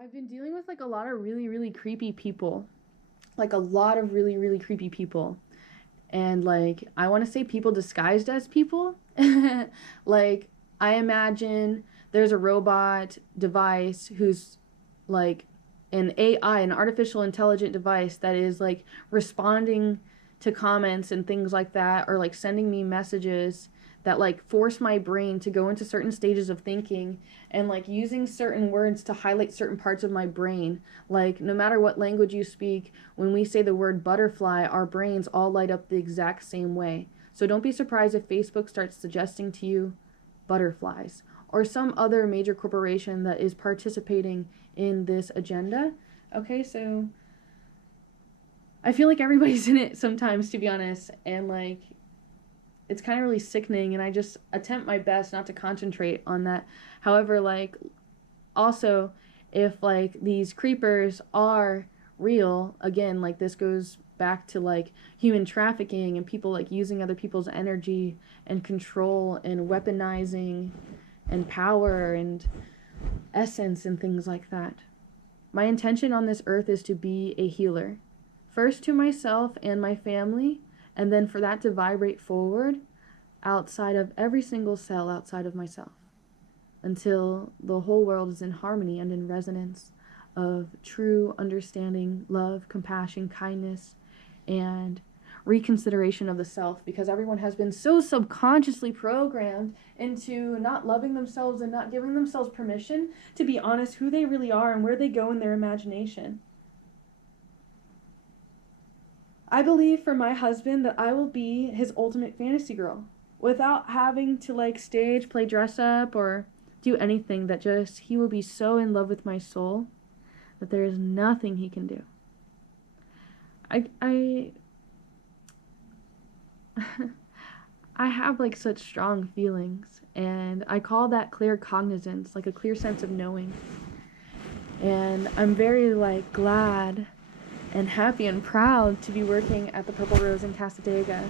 I've been dealing with like a lot of really, really creepy people. Like a lot of really, really creepy people. And like, I want to say people disguised as people. Like, I imagine there's a robot device who's like an AI, an artificial intelligent device that is like responding to comments and things like that, or like sending me messages that like force my brain to go into certain stages of thinking and like using certain words to highlight certain parts of my brain. Like, no matter what language you speak, when we say the word butterfly, our brains all light up the exact same way. So don't be surprised if Facebook starts suggesting to you butterflies or some other major corporation that is participating in this agenda. Okay, so I feel like everybody's in it sometimes, to be honest, and like it's kind of really sickening, and I just attempt my best not to concentrate on that. However, like, also, if like these creepers are real, again, like this goes back to like human trafficking and people like using other people's energy and control and weaponizing and power and essence and things like that. My intention on this earth is to be a healer, first to myself and my family, and then for that to vibrate forward outside of every single cell outside of myself until the whole world is in harmony and in resonance of true understanding, love, compassion, kindness, and reconsideration of the self, because everyone has been so subconsciously programmed into not loving themselves and not giving themselves permission to be honest who they really are and where they go in their imagination. I believe for my husband that I will be his ultimate fantasy girl without having to like stage, play dress up, or do anything. That just he will be so in love with my soul that there is nothing he can do. I I have like such strong feelings, and I call that clear cognizance, like a clear sense of knowing. And I'm very like glad and happy and proud to be working at the Purple Rose in Cassadaga.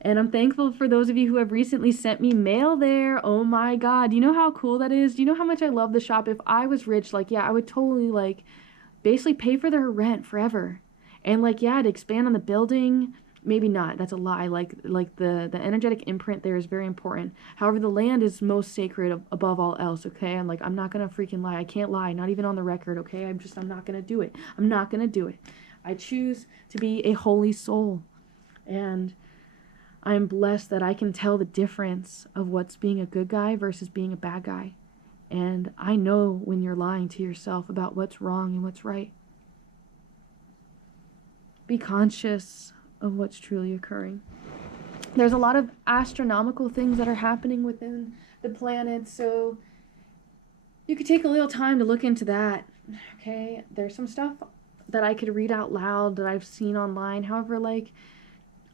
And I'm thankful for those of you who have recently sent me mail there. Oh my god, do you know how cool that is? Do you know how much I love the shop? If I was rich, like, yeah, I would totally like basically pay for their rent forever. And like, yeah, to expand on the building, maybe not. That's a lie. Like the energetic imprint there is very important. However, the land is most sacred above all else, okay? I'm not going to freaking lie. I can't lie, not even on the record, okay? I'm not going to do it. I'm not going to do it. I choose to be a holy soul. And I'm blessed that I can tell the difference of what's being a good guy versus being a bad guy. And I know when you're lying to yourself about what's wrong and what's right. Be conscious of what's truly occurring. There's a lot of astronomical things that are happening within the planet, so you could take a little time to look into that. Okay, there's some stuff that I could read out loud that I've seen online. However, like,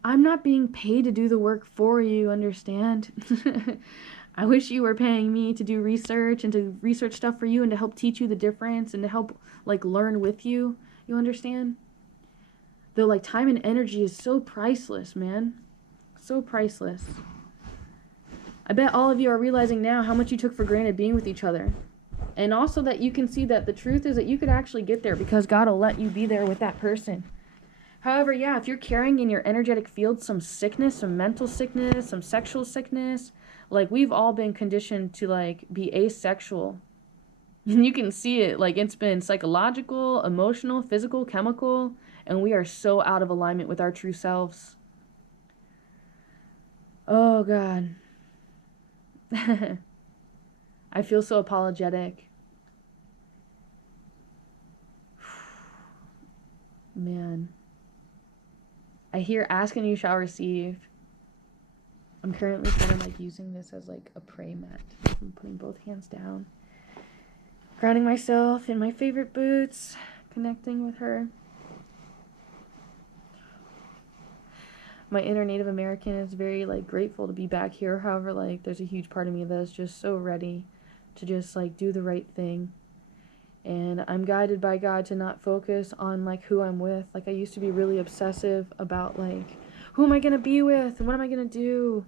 I'm not being paid to do the work for you, understand? I wish you were paying me to do research and to research stuff for you and to help teach you the difference and to help like learn with you. You understand? Though like time and energy is so priceless, man. So priceless. I bet all of you are realizing now how much you took for granted being with each other. And also that you can see that the truth is that you could actually get there because God will let you be there with that person. However, yeah, if you're carrying in your energetic field some sickness, some mental sickness, some sexual sickness, like we've all been conditioned to like be asexual. And you can see it, like it's been psychological, emotional, physical, chemical, and we are so out of alignment with our true selves. Oh God. I feel so apologetic. Man. I hear ask and you shall receive. I'm currently kind of like using this as like a pray mat. I'm putting both hands down, grounding myself in my favorite boots, connecting with her. My inner Native American is very like grateful to be back here. However, like there's a huge part of me that's just so ready to just like do the right thing. And I'm guided by God to not focus on like who I'm with. Like I used to be really obsessive about like who am I going to be with and what am I going to do?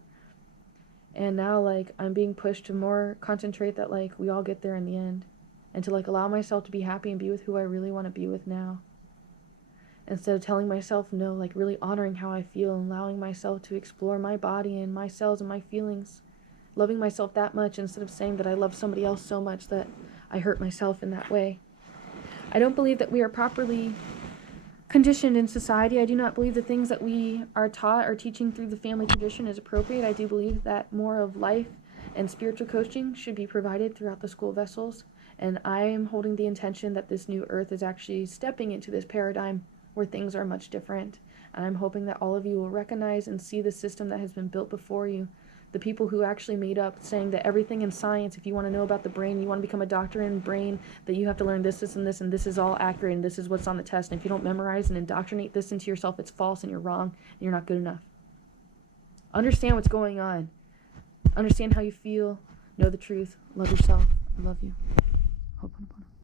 And now like I'm being pushed to more concentrate that like we all get there in the end. and to like allow myself to be happy and be with who I really want to be with now. Instead of telling myself no, like really honoring how I feel and allowing myself to explore my body and my cells and my feelings. Loving myself that much instead of saying that I love somebody else so much that I hurt myself in that way. I don't believe that we are properly conditioned in society. I do not believe the things that we are taught or teaching through the family tradition is appropriate. I do believe that more of life and spiritual coaching should be provided throughout the school vessels. And I am holding the intention that this new earth is actually stepping into this paradigm where things are much different. And I'm hoping that all of you will recognize and see the system that has been built before you. The people who actually made up saying that everything in science, if you want to know about the brain, you want to become a doctor in brain, that you have to learn this, and this is all accurate, and this is what's on the test. And if you don't memorize and indoctrinate this into yourself, it's false and you're wrong and you're not good enough. Understand what's going on. Understand how you feel. Know the truth. Love yourself. I love you.